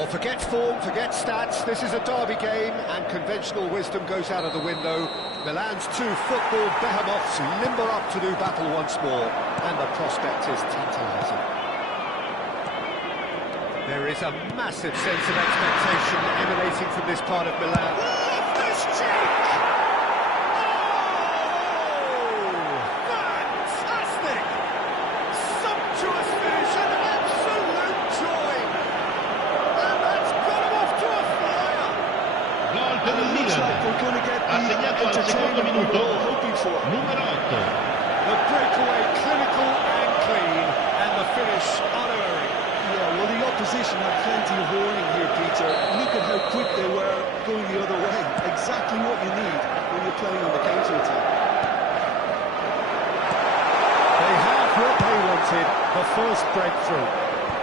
Well, forget form, forget stats. This is a derby game, and conventional wisdom goes out of the window. Milan's two football behemoths limber up to do battle once more, and the prospect is tantalising. There is a massive sense of expectation emanating from this part of Milan. Loftus-Cheek! Oh, fantastic! Sumptuous finish and absolute joy! And that's got him off to a flyer! Gol per il Looks Milan. like we're going to get Ha segnato al secondo entertainment we were minuto all hoping for. numero 8. The breakaway clinical and clean, and the finish unerring. Yeah, well, the opposition had plenty of warning here, Peter. Look at how quick they were going the other way. Exactly what you need when you're playing on the counter-attack. They have what they wanted, the first breakthrough.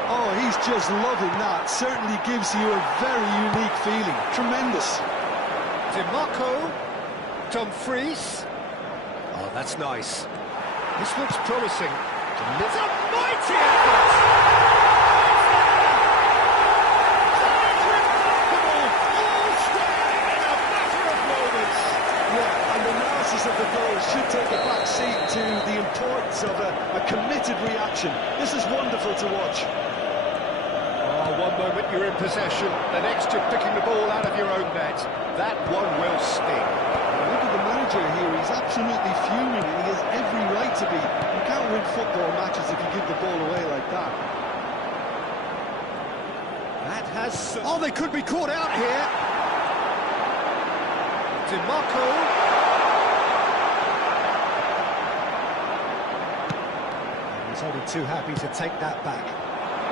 Oh, he's just loving that. Certainly gives you a very unique feeling. Tremendous. DiMarco, Dumfries. Oh, that's nice. This looks promising. It's a mighty effort! Of the goal should take a back seat to the importance of a committed reaction. This is wonderful to watch. Oh, one moment you're in possession, the next you're picking the ball out of your own net. That one will sting. Look at the manager here, he's absolutely fuming and he has every right to be. You can't win football matches if you give the ball away like that. That has... Oh, they could be caught out here. DiMarco. He's only too happy to take that back.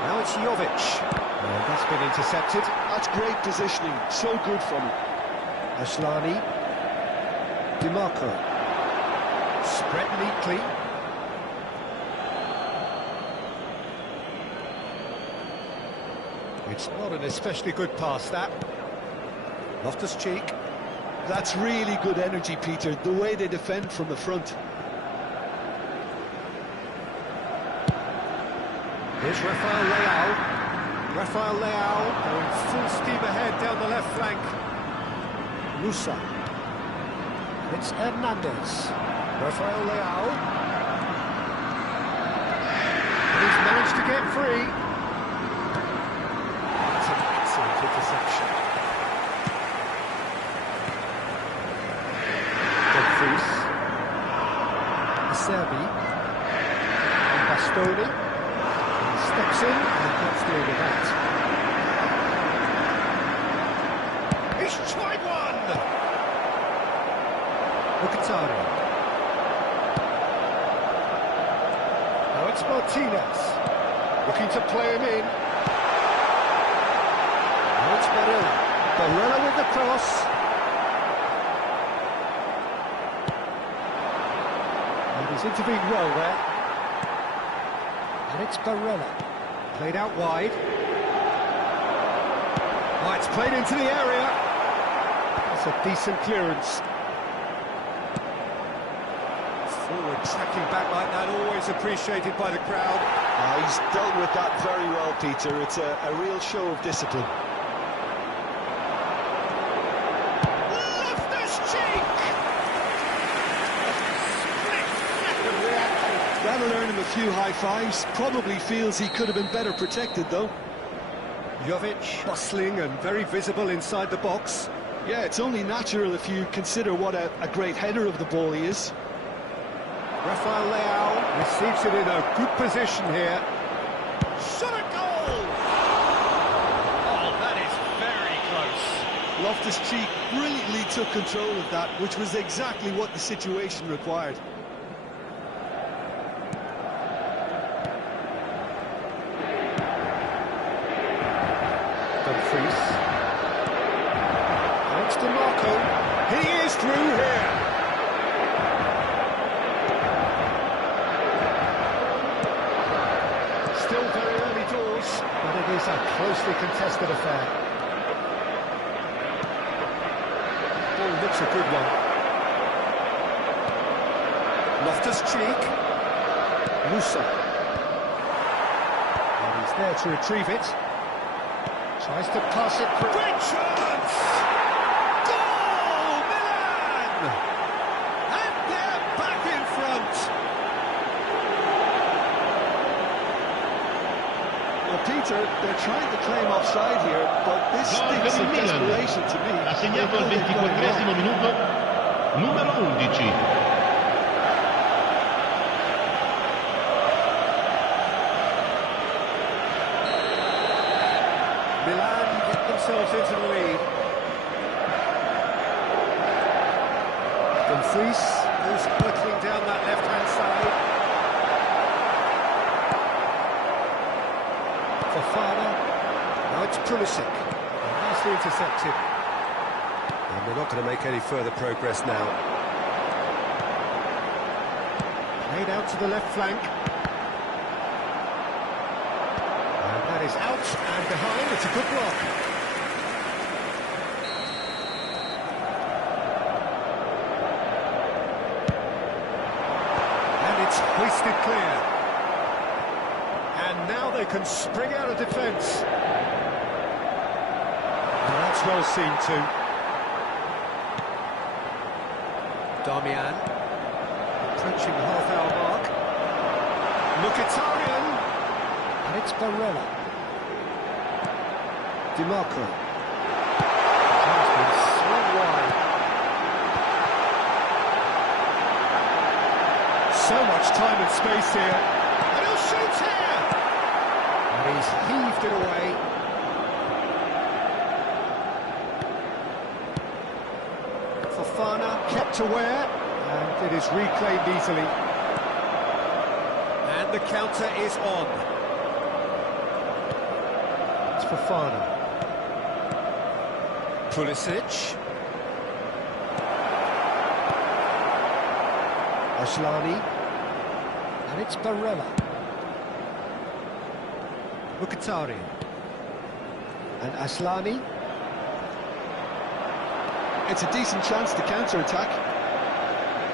Now it's Jovic. Oh, that's been intercepted. That's great positioning, so good from him. Asllani. DiMarco. Spread neatly. It's not an especially good pass, that. Loftus-Cheek. That's really good energy, Peter, the way they defend from the front. Here's Rafael Leao. Rafael Leao going full steam ahead down the left flank. Musa. It's Hernandez. Rafael Leao. And he's managed to get free. That's an excellent interception. Dumfries. Acerbi. And Bastoni. Steps in and gets the end of that. He's tried one! Mkhitaryan. Now it's Martinez. Looking to play him in. Now it's Barella. Barella with the cross. And he's intervened well there. And it's Barella. Played out wide. Oh, it's played into the area. That's a decent clearance. Forward tracking back like that, always appreciated by the crowd. He's dealt with that very well, Peter. It's a real show of discipline. That'll earn him a few high fives. Probably feels he could have been better protected, though. Jovic, bustling and very visible inside the box. Yeah, it's only natural if you consider what a great header of the ball he is. Rafael Leao receives it in a good position here. Shot a goal! Oh, that is very close. Loftus-Cheek brilliantly took control of that, which was exactly what the situation required. Dumfries. Thanks to Marco. He is through here. Still very early doors, but it is a closely contested affair. Ball looks a good one. Loftus-Cheek. Musa. And he's there to retrieve it. Tries to pass it through. Great chance! Goal! Milan! And they're back in front. Well, Peter, they're trying to claim offside here, but this Gol per stinks il of Milan. desperation to me. Ha segnato They al know they've got it 24esimo wrong. minuto, numero 11. Milan get themselves into the lead. Dumfries goes hurtling down that left-hand side. Fofana. Now it's Pulisic. Nicely intercepted. And they're not going to make any further progress now. Played out to the left flank. And that is out and behind. It's a good block. And it's hoisted clear. And now they can spring out of defence. And that's well seen too. Darmian, approaching the half-hour mark. Mkhitaryan, and it's Barella. DiMarco. Has been swung wide. So much time and space here. And he'll shoot here! And he's heaved it away. Fofana kept aware, and it is reclaimed easily. And the counter is on. It's Fofana. Pulisic. Ashlani. And it's Barella. Mkhitaryan. And Ashlani. It's a decent chance to counter-attack.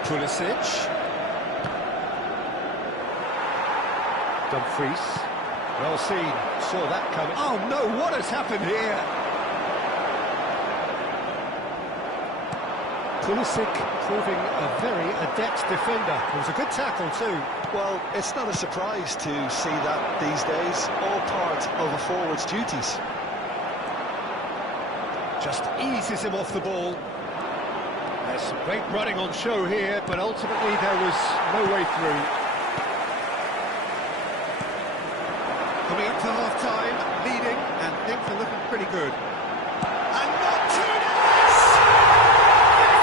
Pulisic. Dumfries. Well seen. Saw that coming. Oh no, what has happened here? Pulisic proving a very adept defender. It was a good tackle too. Well, it's not a surprise to see that these days, all part of a forward's duties. Just eases him off the ball. There's some great running on show here, but ultimately there was no way through. Coming up to half-time, leading, and things are looking pretty good. And Martinez! Yes,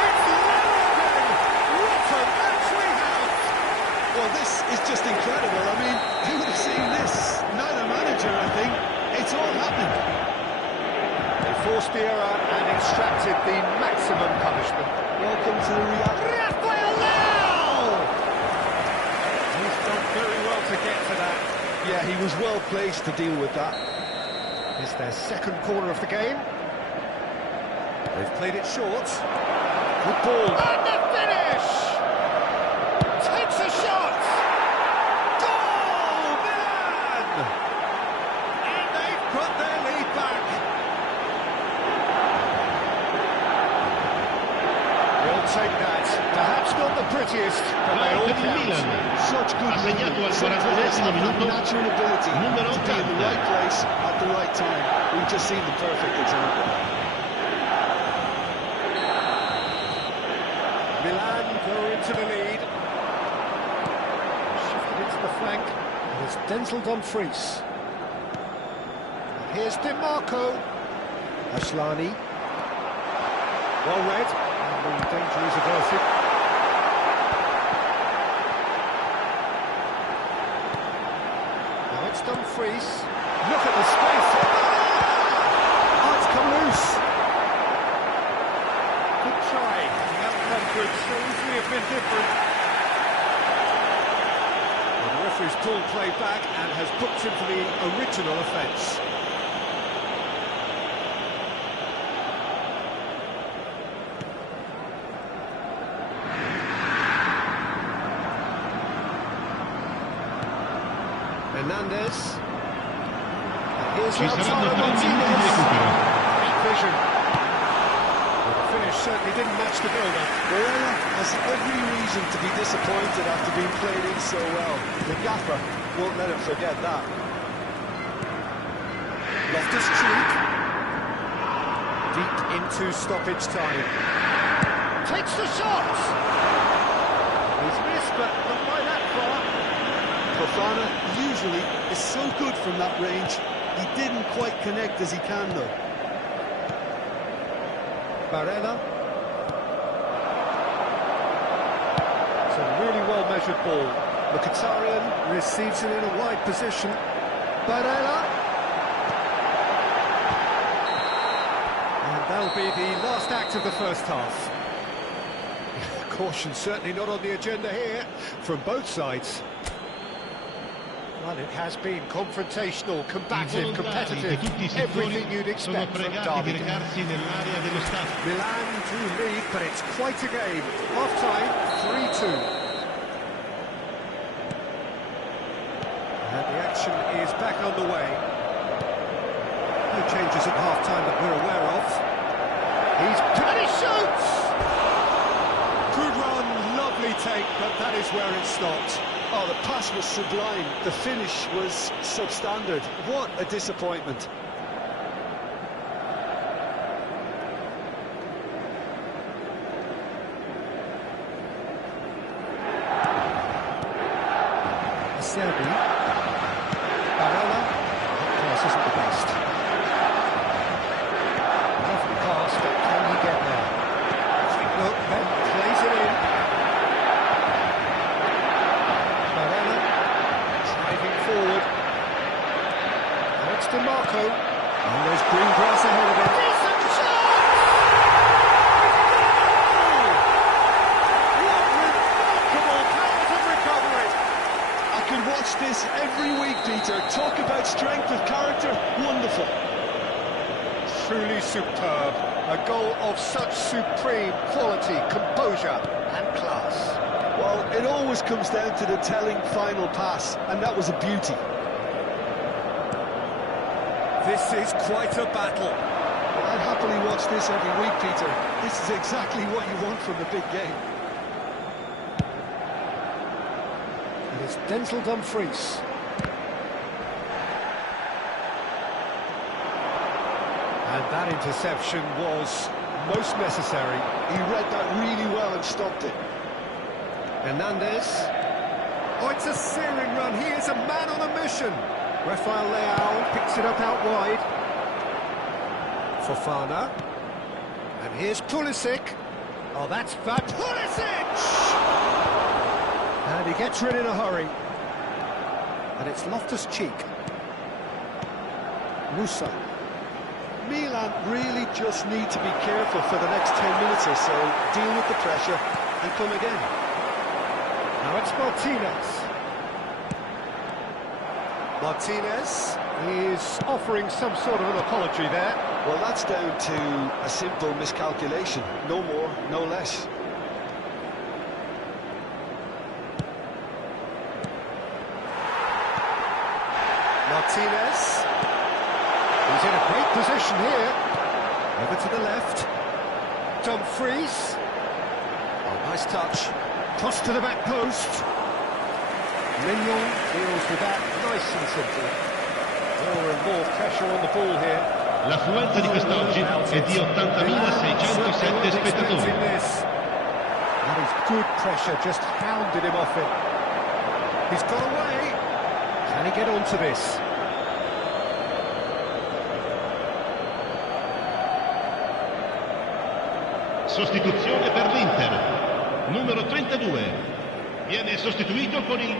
it's in! It's Lewandowski! What a match we have! Well, this is just incredible. I mean, who would have seen this? Neither manager, I think. It's all happening. They forced the error and extracted the maximum punishment. Welcome to the reality. Rafael Leao! He's done very well to get to that. Yeah, he was well placed to deal with that. It's their second corner of the game. They've played it short. Good ball. And the finish! Takes a shot! Goal! Milan! And they've got their lead back. They'll take that. Perhaps not the prettiest, but they Gol all per il count. Milan. Such good Ha segnato al Some 41esimo players have that minuto, natural ability numero to be in the 80. right place at the right time. We've just seen the perfect example. Milan go into the lead. Shifted into the flank. And it's Denzel Dumfries. And here's DiMarco. Ashlani. Well read. And the danger is averted. Now it's Dumfries. Look at the space. Oh, it's come loose. Good try. The outcome could so easily have been different. Well, the referee's pulled play back and has booked him for the original offence. Hernandez. Here's Ci saranno Lautaro 3 minuti di Martinez. recupero. Great vision. Well, the finish certainly didn't match the build-up. Barella has every reason to be disappointed after being played in so well. The gaffer won't let him forget that. Loftus-Cheek. Deep into stoppage time. Takes the shot! He's missed, but not by that far. Fofana usually is so good from that range. He didn't quite connect as he can, though. Barella. It's a really well-measured ball. Mkhitaryan receives it in a wide position. Barella. And that'll be the last act of the first half. Caution certainly not on the agenda here from both sides. Well, it has been confrontational, combative, competitive, everything you'd expect from Derby. nell'area dello staff. Milan to lead, but it's quite a game. Half-time, 3-2. And the action is back underway. No changes at half-time that we're aware of. And he shoots! Good run, lovely take, but that is where it stopped. Oh, the pass was sublime. The finish was substandard. What a disappointment. Serbi. Barella. That pass isn't the best. Lovely pass, but can he get there? Look, then plays it in. Barella. Driving forward. Now it's DiMarco. And there's green grass ahead of him. Decent shot! What remarkable powers of recovery! I could watch this every week, Peter. Talk about strength of character. Wonderful. Truly superb. A goal of such supreme quality, composure and class. Well, it always comes down to the telling final pass, and that was a beauty. This is quite a battle. Well, I'd happily watch this every week, Peter. This is exactly what you want from a big game. And it's Denzel Dumfries. And that interception was most necessary. He read that really well and stopped it. Hernandez. Oh, it's a searing run. He is a man on a mission. Rafael Leao picks it up out wide. Fofana. And here's Pulisic. Oh, that's bad. Pulisic! And he gets rid in a hurry. And it's Loftus-Cheek. Musa. Milan really just need to be careful for the next 10 minutes or so, deal with the pressure and come again. Now it's Martinez. Martinez is offering some sort of an apology there. Well, that's down to a simple miscalculation. No more, no less. Martinez. He's in a great position here. Over to the left. Dumfries. Oh, nice touch. Toss to the back post. Mignon deals with that nice and simple. More and more pressure on the ball here. L'affluenza di quest'oggi è di 80.607 spettatori. That is good pressure, just hounded him off it. He's got away. Can he get onto this? Sostituzione per l'Inter. Numero 32. Viene sostituito con il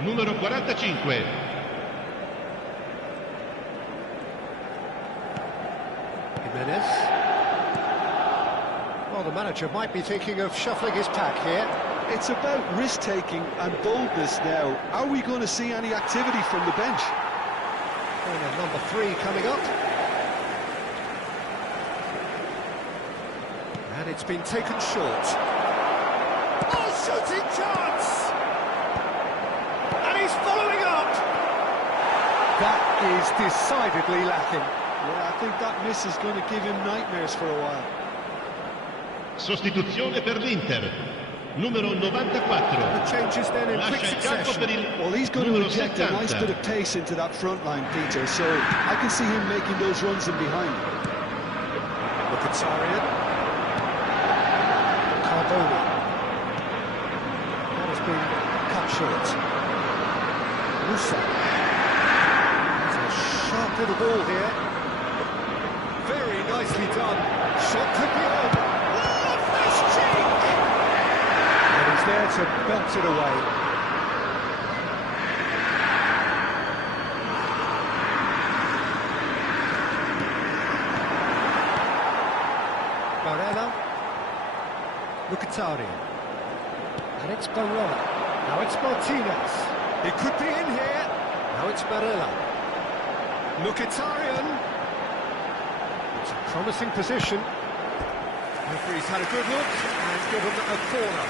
numero 45. Jimenez. Well, the manager might be thinking of shuffling his pack here. It's about risk-taking and boldness now. Are we going to see any activity from the bench? Corner number 3 coming up. And it's been taken short. Oh, shooting chance! And he's following up! That is decidedly lacking. Yeah, I think that miss is going to give him nightmares for a while. Sostituzione per l'Inter. Numero 94. The changes then in quick Lascia il campo succession. per il Well, he's going to numero inject a nice 70. bit of pace into that front line, Peter, so I can see him making those runs in behind. Mkhitaryan. Carboni. That has been cut short. Musa. That's a sharp little ball here. Very nicely done. Shot could be on. Loftus Cheek! And he's there to belt it away. Barella. Mkhitaryan. And it's Barella. Now it's Martinez. It could be in here. Now it's Barella. Mkhitaryan. It's a promising position. Referee's had a good look and given a corner.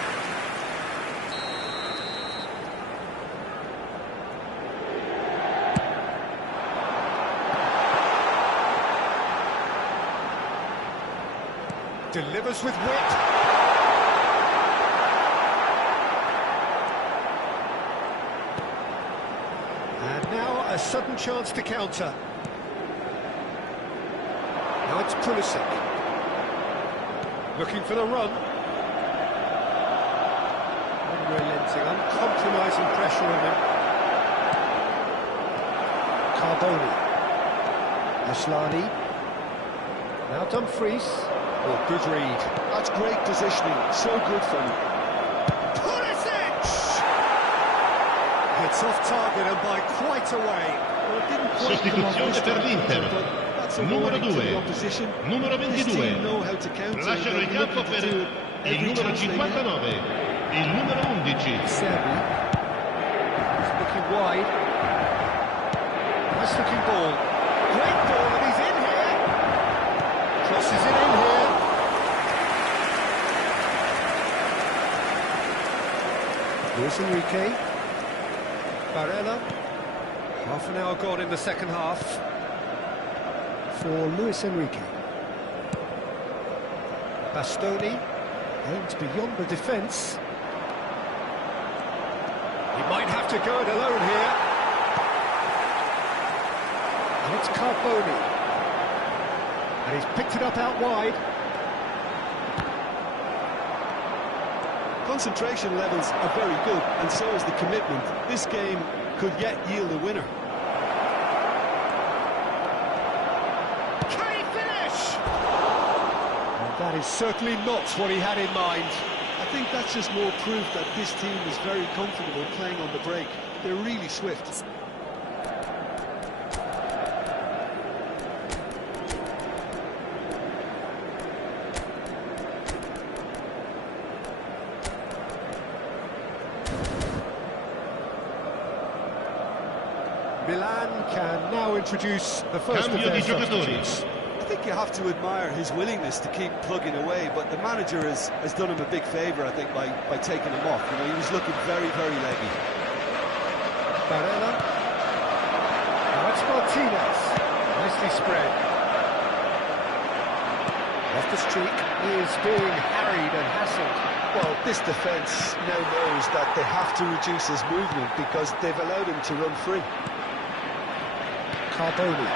Delivers with wit. And now a sudden chance to counter. Now it's Pulisic. Looking for the run. Unrelenting, uncompromising pressure on him. Carboni. Asllani. Now Dumfries. Oh, good read. That's great positioning, so good from him. Pulisic! It's off target and by quite a way. Well, it didn't quite come off Sostituzione this per time, l'Inter. but that's a Numero warning to the 2. opposition. Numero This 22. team know how to counter. Lasciano They're il campo looking per to do it il every numero chance they get. 59. Il numero 11. Serbi. He's looking wide. Nice looking ball. Great ball and he's in here. Crosses it in here. Luis Enrique. Barella. Half an hour gone in the second half for Luis Enrique. Bastoni aims beyond the defence. He might have to go it alone here. And it's Carboni. And he's picked it up out wide. Concentration levels are very good, and so is the commitment. This game could yet yield a winner. Can he finish? And that is certainly not what he had in mind. I think that's just more proof that this team is very comfortable playing on the break. They're really swift. Milan can now introduce the first of Cambio their di giocatori. substitutes. I think you have to admire his willingness to keep plugging away, but the manager has done him a big favour, I think, by taking him off. You know, he was looking very, very leggy. Barella. Now it's Martinez. Nicely spread. Loftus Cheek is being harried and hassled. Well, this defence now knows that they have to reduce his movement because they've allowed him to run free. Carboni.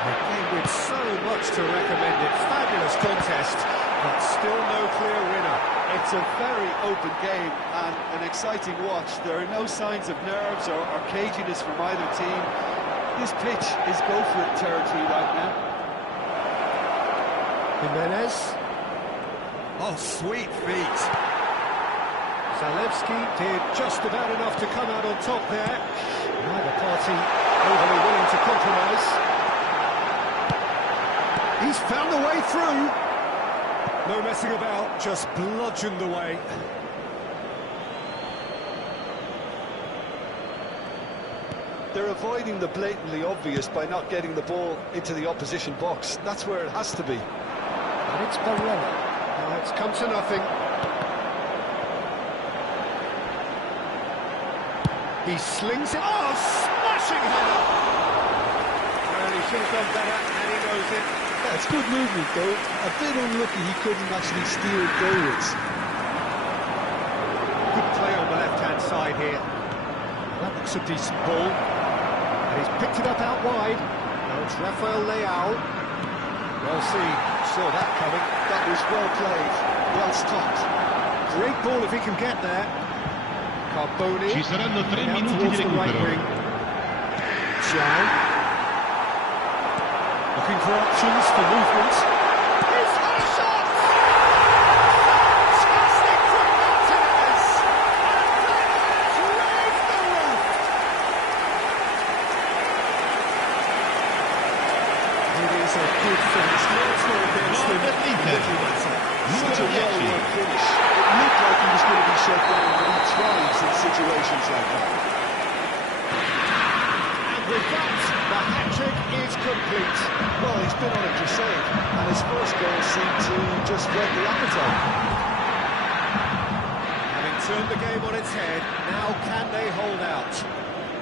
A game with so much to recommend it. Fabulous contest, but still no clear winner. It's a very open game and an exciting watch. There are no signs of nerves or caginess from either team. This pitch is go-for-it territory right now. Jimenez. Oh, sweet feet. Zalewski did just about enough to come out on top there. Neither party overly willing to compromise. He's found a way through. No messing about, just bludgeoned away. They're avoiding the blatantly obvious by not getting the ball into the opposition box. That's where it has to be. And it's Barella. Now it's come to nothing. He slings it. Oh, Smashing header! Well, he should have done better, and he knows it. Yeah, it's good movement though. A bit unlucky he couldn't actually steer it goalwards. Good play on the left-hand side here. That looks a decent ball. And he's picked it up out wide. Now it's Rafael Leao. Well seen, saw that coming. That was well played, well stopped. Great ball if he can get there. Carboni. Ci saranno 3 Out minuti towards di the right recupero. wing. Zhao. Looking for options for movement. He's got a shot! Fantastic from Martinez! And that has raised the roof! It is a good finish. Let's go against him. Such a well-worked finish. It looked like he was going to be shut down, but he thrives in situations like that. And with that, the hat-trick is complete. Well, he's been on a crusade, and his first goal seemed to just whet the appetite. Having turned the game on its head, now can they hold out?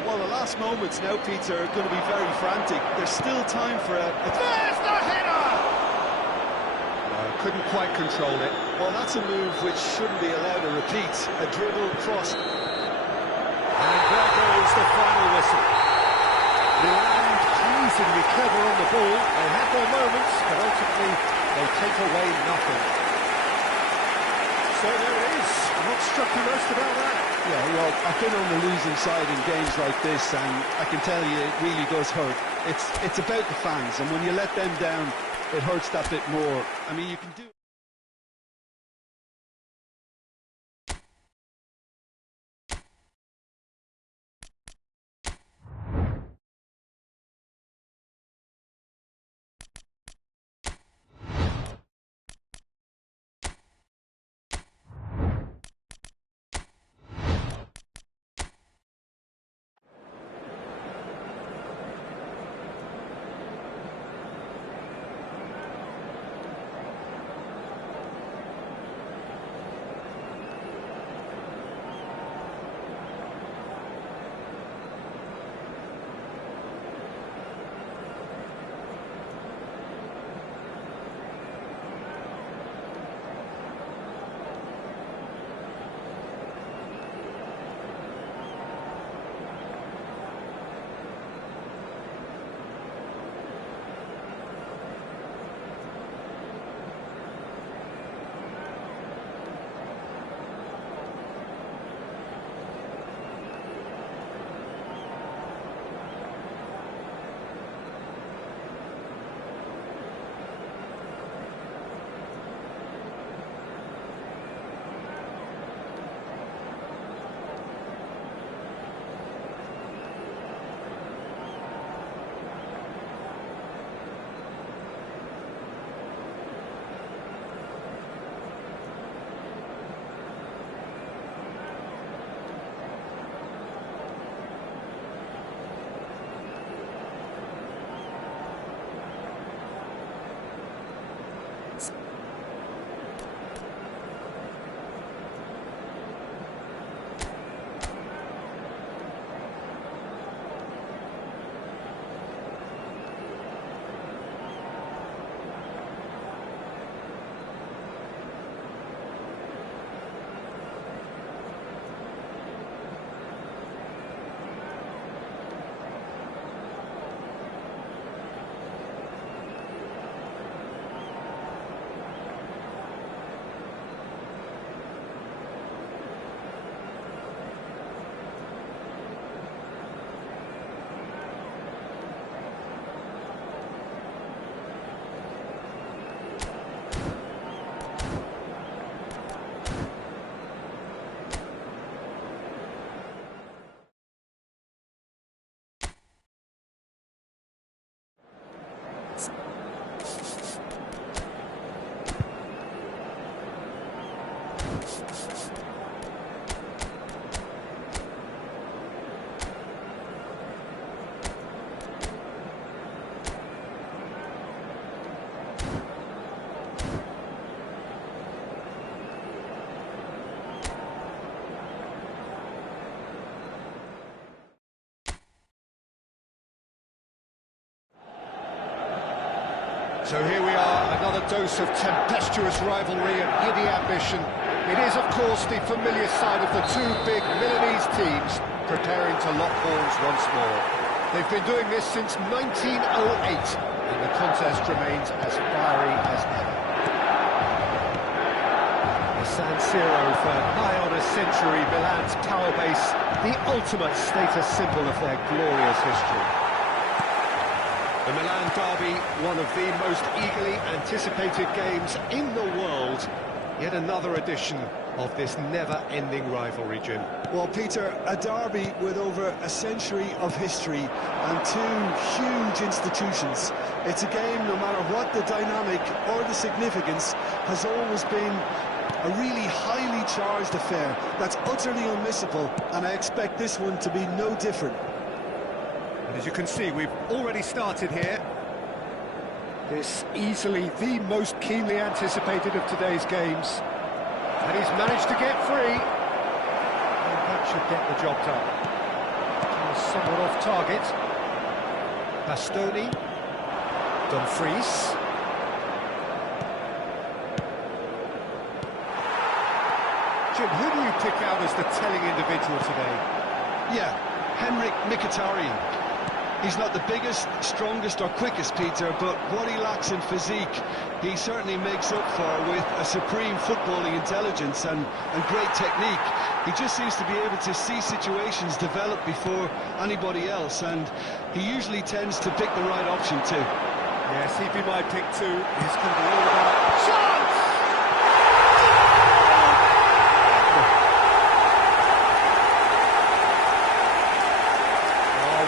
Well, the last moments now, Peter, are going to be very frantic. There's still time for a... There's the header! Couldn't quite control it. Well, that's a move which shouldn't be allowed to repeat. A dribble cross. And there goes the final whistle. Milan pleasingly clever on the ball. They had their moments, but ultimately they take away nothing. So there it is. What struck you most about that? Yeah, well, I've been on the losing side in games like this, and I can tell you it really does hurt. It's about the fans, and when you let them down, it hurts that bit more. I mean, you can do... So here we are, another dose of tempestuous rivalry and heady ambition. It is, of course, the familiar side of the two big Milanese teams preparing to lock horns once more. They've been doing this since 1908, and the contest remains as fiery as ever. The San Siro for nigh on a century, Milan's power base, the ultimate status symbol of their glorious history. The Milan derby, one of the most eagerly anticipated games in the world. Yet another edition of this never-ending rivalry, Jim. Well, Peter, a derby with over a century of history and two huge institutions. It's a game, no matter what the dynamic or the significance, has always been a really highly charged affair that's utterly unmissable, and I expect this one to be no different. And as you can see, we've already started here. This easily the most keenly anticipated of today's games. And he's managed to get free. And that should get the job done. Somewhat off target. Bastoni. Dumfries. Jim, who do you pick out as the telling individual today? Yeah, Henrik Mkhitaryan. He's not the biggest, strongest or quickest, Peter, but what he lacks in physique, he certainly makes up for with a supreme footballing intelligence and great technique. He just seems to be able to see situations develop before anybody else, and he usually tends to pick the right option too. Yes, he'd be my pick too. He's going to be all about chance!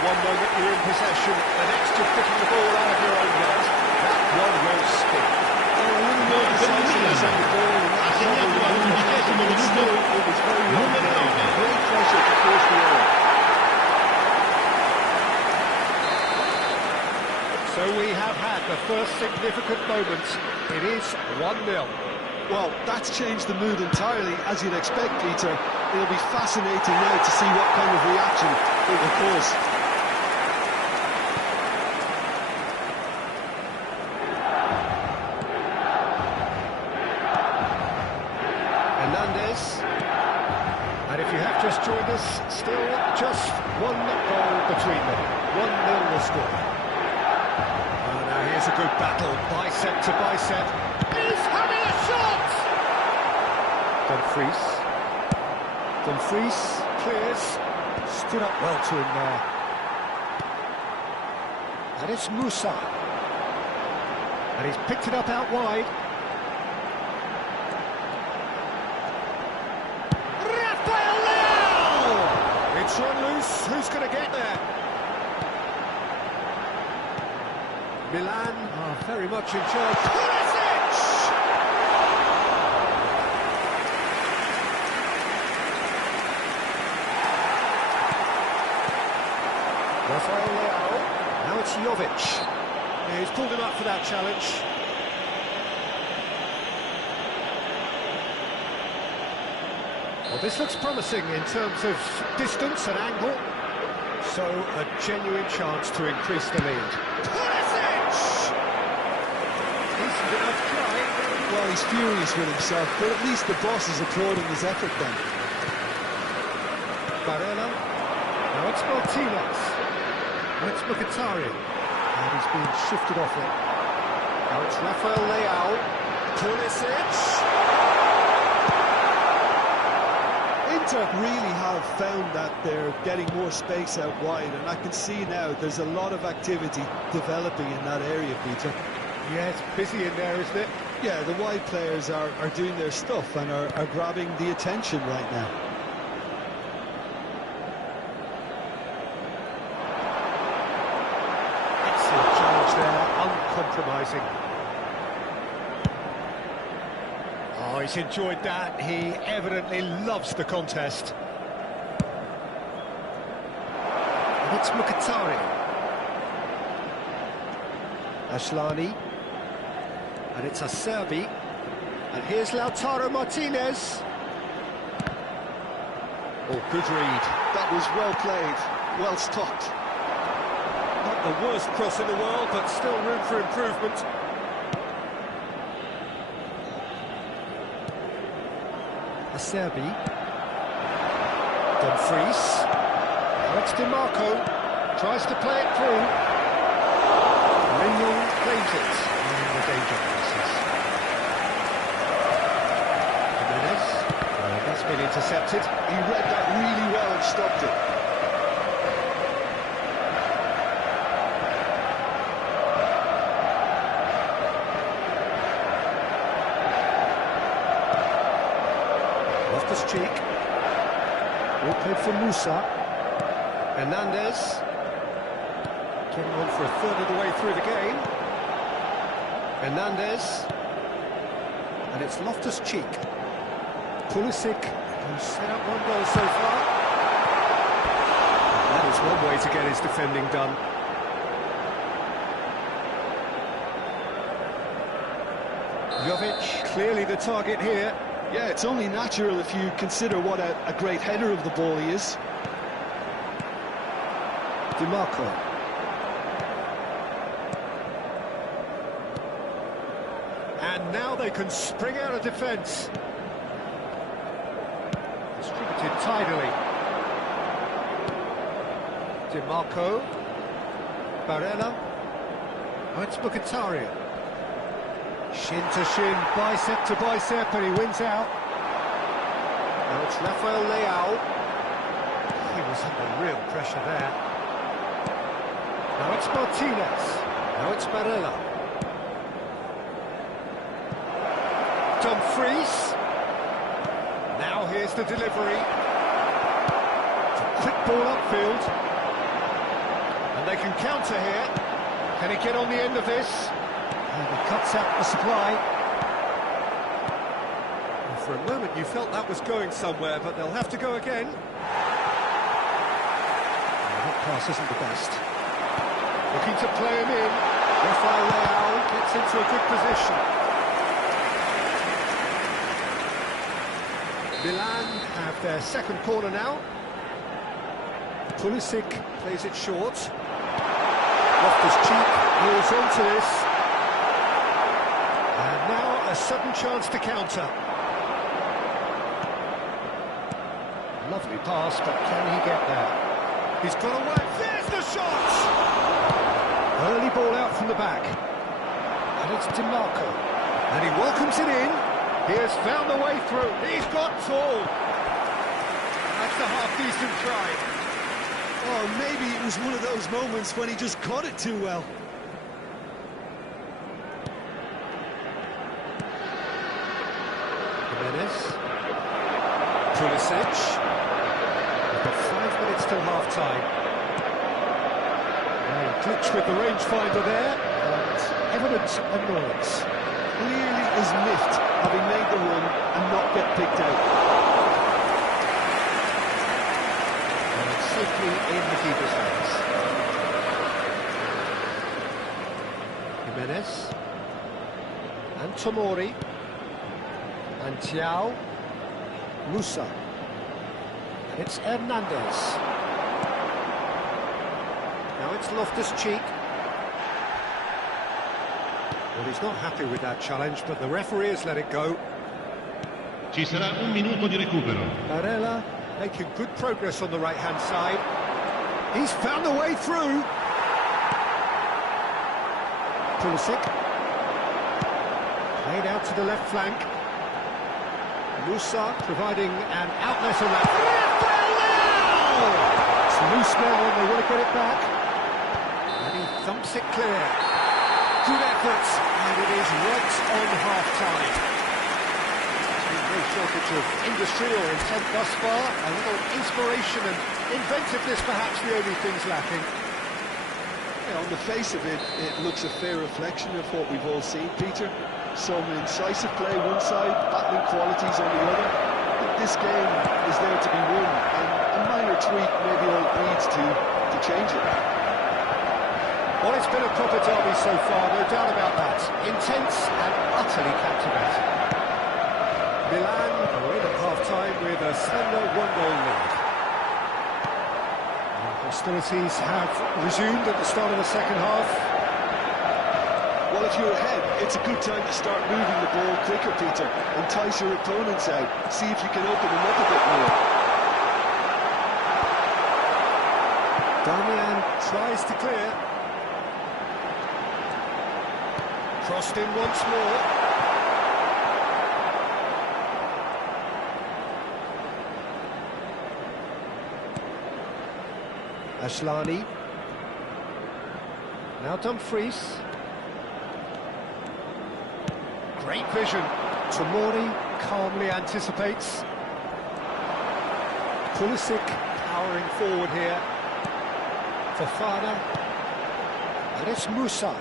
One moment you're in possession, the next you're picking the ball out of your own net. That one will stick. A little more decisiveness on the ball, and that's still, it was very well played. Great pressure to force the error. So we have had the first significant moment. It is 1-0. Well, that's changed the mood entirely, as you'd expect, Peter. It'll be fascinating now to see what kind of reaction it will cause. And if you have just joined us, still just one goal between them. 1-0 the score. Oh, now here's a good battle, bicep to bicep. He's having a shot! Dumfries clears. Stood up well to him there. And it's Musa. And he's picked it up out wide. It's run loose, who's going to get there? Milan are very much in charge. Pulisic! Rafael Leao, now it's Jovic. Yeah, he's pulled him up for that challenge. Well, this looks promising in terms of distance and angle. So, a genuine chance to increase the lead. Pulisic! Decent enough try. Well, he's furious with himself, but at least the boss is applauding his effort then. Barella. Now it's Martinez. Now it's Mkhitaryan. And he's being shifted off it. Now it's Rafael Leao. Pulisic! Inter really have found that they're getting more space out wide, and I can see now there's a lot of activity developing in that area, Peter. Yeah, it's busy in there, isn't it? Yeah, the wide players are doing their stuff and are grabbing the attention right now. Excellent challenge there, uncompromising. Oh, he's enjoyed that. He evidently loves the contest. And it's Mkhitaryan. Asllani. And it's Acerbi. And here's Lautaro Martinez. Oh, good read. That was well played, well stopped. Not the worst cross in the world, but still room for improvement. Acerbi. Dumfries. Now it's Dimarco. Tries to play it through. Mignon claims it. In the danger passes. Jimenez. Well, that's been intercepted. He read that really well and stopped it. Loftus-Cheek. All played for Musa. Hernandez. Getting on for a third of the way through the game. Hernandez. And it's Loftus-Cheek. Pulisic, who's set up one goal so far. That is one way to get his defending done. Jovic, clearly the target here. Yeah, it's only natural if you consider what a great header of the ball he is. Dimarco. And now they can spring out of defence. Distributed tidily. Dimarco. Barella. Oh, it's Mkhitaryan. Shin to shin, bicep to bicep, and he wins out. Now it's Rafael Leao. He was under real pressure there. Now it's Martinez. Now it's Barella. Dumfries. Now here's the delivery. It's a quick ball upfield. And they can counter here. Can he get on the end of this? And he cuts out the supply. And for a moment you felt that was going somewhere, but they'll have to go again. That pass isn't the best. Looking to play him in. Rafael Leao gets into a good position. Milan have their second corner now. Pulisic plays it short. Loftus-Cheek moves on to this. And now a sudden chance to counter. Lovely pass, but can he get there? He's got away. There's the shot! Early ball out from the back. And it's Dimarco. And he welcomes it in. He has found the way through. He's got tall. That's a half-decent try. Oh, maybe it was one of those moments when he just caught it too well. Jimenez. Pulisic. We've got 5 minutes till half-time. Glitch with the rangefinder there, and evident annoyance. Clearly is miffed, having made the run and not get picked out. And it's safely in the keeper's hands. Jimenez. And Tomori. And Thiaw. Musa. It's Hernandez. Now it's Loftus-Cheek. Well, he's not happy with that challenge, but the referee has let it go. Ci sarà un minuto di recupero. Barella making good progress on the right-hand side. He's found a way through. Pulisic. Played out to the left flank. Musa providing an outlet on that. It's loose now and they want to get it back. And he thumps it clear. Good effort, and it is right on half-time. No shortage of industry or intent thus far. A little inspiration and inventiveness perhaps the only things lacking. Yeah, on the face of it, it looks a fair reflection of what we've all seen, Peter. Some incisive play one side, battling qualities on the other. But this game is there to be won, and a minor tweak maybe all it needs to change it. Well, it's been a proper derby so far, no doubt about that. Intense and utterly captivating. Milan are in at half-time with a slender one-goal lead. And hostilities have resumed at the start of the second half. Well, if you're ahead, it's a good time to start moving the ball quicker, Peter. Entice your opponents out. See if you can open them up a bit more. Darmian tries to clear. Crossed in once more. Ashlani. Now Dumfries. Great vision. Tomori calmly anticipates. Pulisic powering forward here. Fofana. And it's Musa.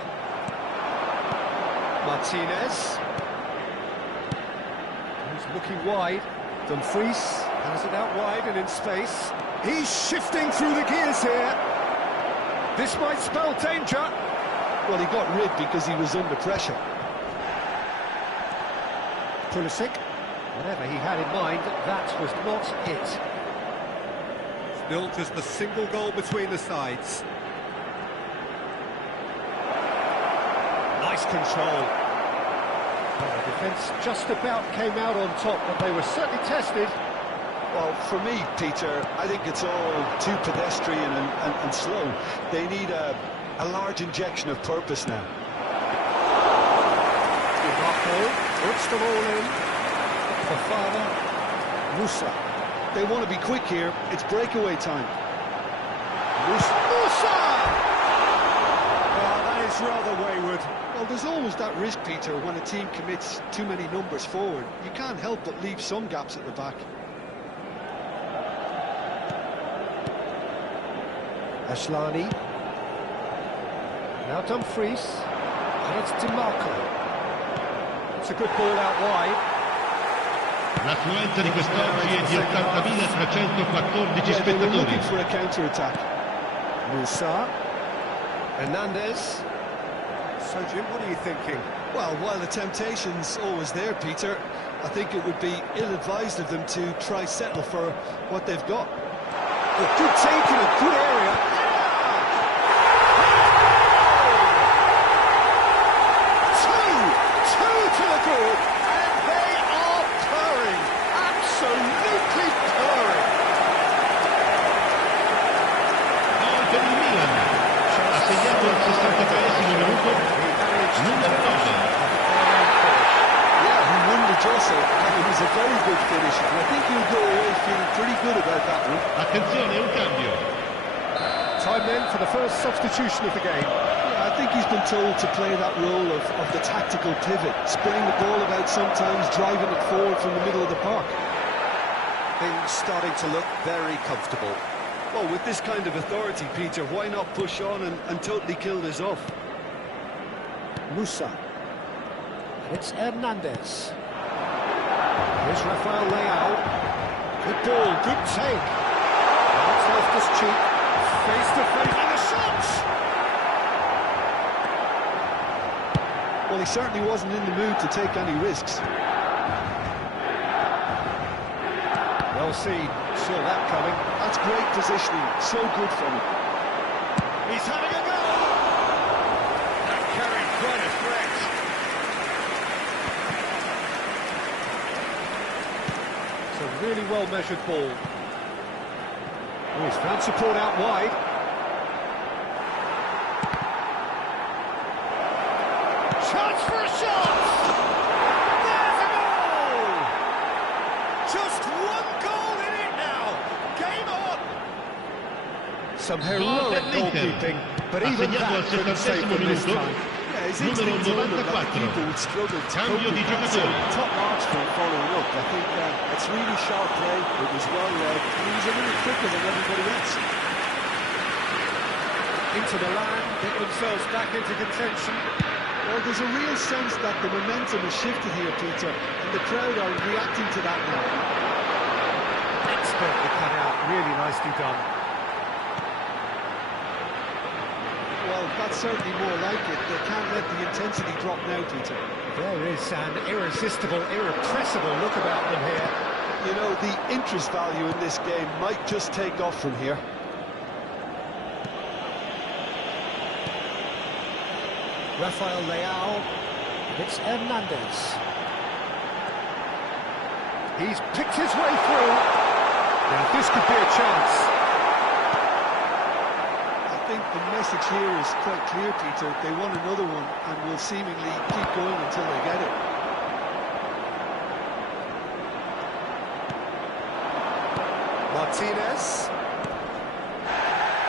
Martinez. He's looking wide. Dumfries has it out wide and in space. He's shifting through the gears here. This might spell danger. Well, he got rid because he was under pressure. Pulisic, whatever he had in mind, that was not it. Still just a single goal between the sides. Nice control. Well, the defence just about came out on top, but they were certainly tested. Well, for me, Peter, I think it's all too pedestrian and slow. They need a large injection of purpose now. Puts them all in. Fofana, Musa. They want to be quick here. It's breakaway time. Musa! Oh, that is rather wayward. Well, there's always that risk, Peter, when a team commits too many numbers forward. You can't help but leave some gaps at the back. Ashlani. Now Dumfries. And it's DiMarco. It's a good ball out wide. L'affluenza di quest'oggi è di 80.314 spettatori. Looking for a counter-attack. Musa. Hernandez. So, Jim, what are you thinking? Well, while the temptation's always there, Peter, I think it would be ill-advised of them to try settle for what they've got. A good take in a good area. Two to the good, and they are purring, absolutely purring. Gol per il Milan. Ha segnato al 63esimo minuto numero 9. Yeah, he won the jostle, and it was a very good finish. And I think he'll go away feeling pretty good about that one. Attenzione, un cambio. Time then for the first substitution of the game. I think he's been told to play that role of the tactical pivot, spraying the ball about sometimes, driving it forward from the middle of the park. Things starting to look very comfortable. Well, with this kind of authority, Peter, why not push on and totally kill this off? Musa. And it's Hernandez. Here's Rafael Leao. Good ball, good take. That's left us cheap. Face to face, and the shots! Well, he certainly wasn't in the mood to take any risks. Well seen, saw that coming. That's great positioning, so good from him. He's having a go! That carried quite a threat. It's a really well-measured ball. Oh, he's found support out wide. Chance for a shot! There's a goal! Just one goal in it now. Game on! Some heroic goalkeeping, but even that couldn't save them this time. Yeah, his Numero instinct told him that 94. the keeper would struggle to Cambio cope di with that. giocatori. Top marks for him following up. I think it's really sharp play. It was well led, and he was a little quicker than everybody else. Into the land, get themselves back into contention. Well, there's a real sense that the momentum has shifted here, Peter, and the crowd are reacting to that now. Expertly cut out, really nicely done. Well, that's certainly more like it. They can't let the intensity drop now, Peter. There is an irresistible, irrepressible look about them here. You know, the interest value in this game might just take off from here. Rafael Leao. It's Hernandez. He's picked his way through. Now this could be a chance. I think the message here is quite clear, Peter. They want another one and will seemingly keep going until they get it. Martinez.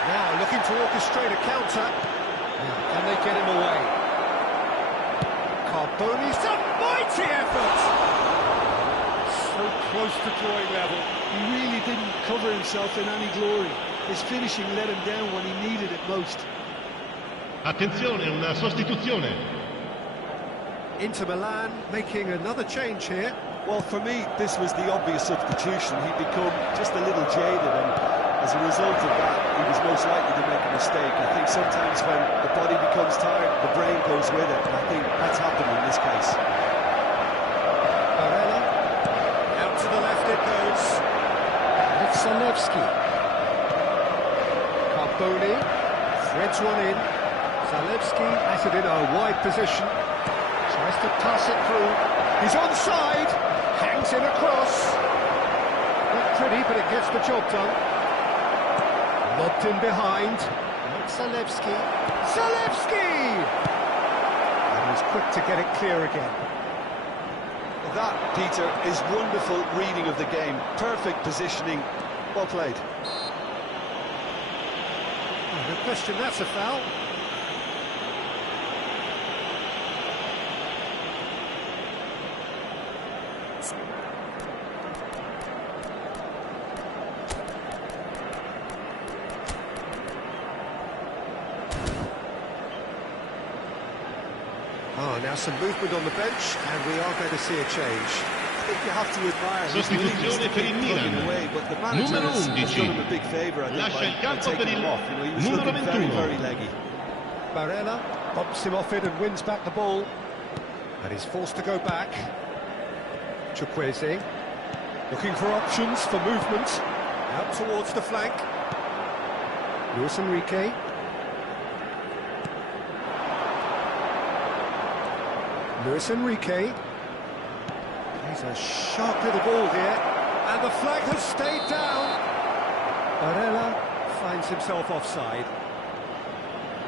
Now looking to orchestrate a counter. Now, can they get him away? Carboni's a mighty effort! So close to drawing level. He really didn't cover himself in any glory. His finishing let him down when he needed it most. Attenzione, una sostituzione. Inter Milan making another change here. Well, for me, this was the obvious substitution. He'd become just a little jaded, and as a result of that, he was most likely to make a mistake. I think sometimes when the body becomes tired, the brain goes with it, and I think that's happened in this case. Barella. Out to the left it goes. It's Zalewski. Carboni threads one in. Zalewski has it in a wide position. Tries to pass it through. He's onside. Hangs in across. Not pretty, but it gets the job done. Lobbed in behind. It's Zalewski. Zalewski! And he's quick to get it clear again. That, Peter, is wonderful reading of the game. Perfect positioning. Well played. No question, that's a foul. Oh, now some movement on the bench, and we are going to see a change. I think you have to admire his Sostituzione willingness to per il keep plugging Milan. away, but the manager Numero has 11. done him a big favour, I think, Lascia il by campo per taking il him off. You know, he was numero looking very, 21. very leggy. Barella bumps him off it and wins back the ball. And he's forced to go back. Chukwueze looking for options for movement. Out towards the flank. Luis Enrique. Luis Enrique. He's a sharp little ball here. And the flag has stayed down. Barella finds himself offside.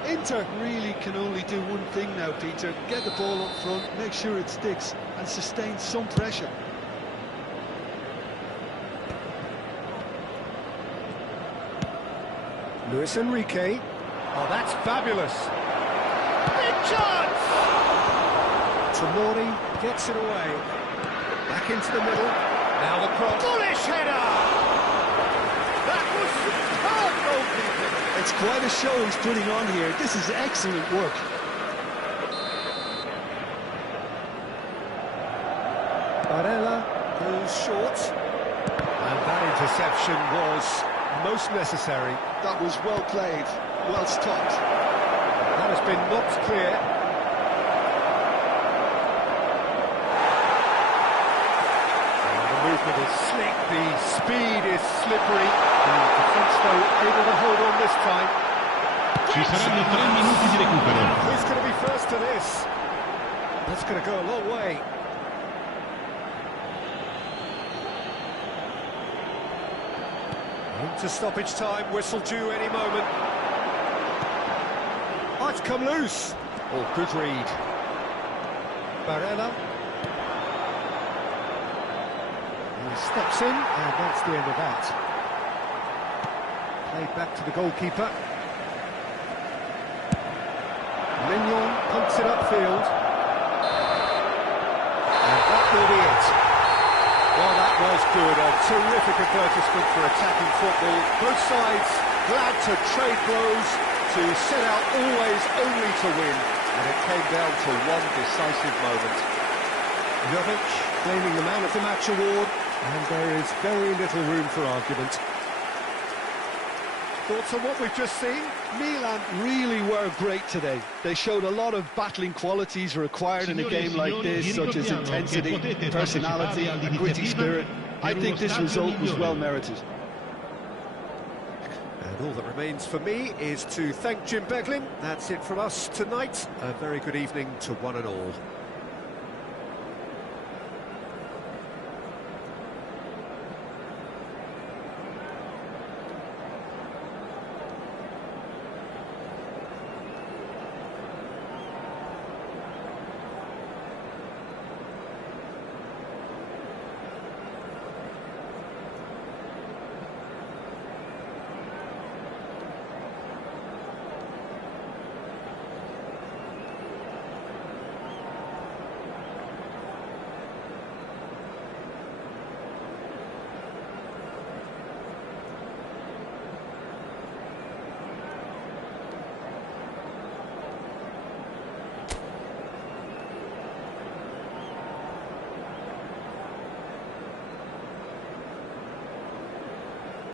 Inter really can only do one thing now, Peter. Get the ball up front, make sure it sticks, and sustain some pressure. Luis Enrique. Oh, that's fabulous. Big chance! Tomori gets it away. Back into the middle. Now the cross. Bullish header! That was superb goalkeeping. It's quite a show he's putting on here. This is excellent work. Barella goes short. And that interception was most necessary. That was well played, well stopped. That has been knocked clear. And the movement is slick, the speed is slippery. The defence, though, able to hold on this time. Ci saranno 3 minuti di recupero. Who's going to be first to this? That's going to go a long way. Into stoppage time, whistle due any moment. Oh, it's come loose. Oh, good read. Barella. He steps in, and that's the end of that. Played back to the goalkeeper. Mignon pumps it upfield. And that will be it. Well, that was good. A terrific advertisement for attacking football. Both sides glad to trade blows, to set out always only to win. And it came down to one decisive moment. Jovic claiming the Man of the Match award, and there is very little room for argument. Thoughts on what we've just seen? Milan really were great today. They showed a lot of battling qualities required in a game like this, such as intensity, personality, and gritty spirit. I think this result was well merited. And All that remains for me is to thank Jim Beglin. That's it from us tonight. A very good evening to one and all.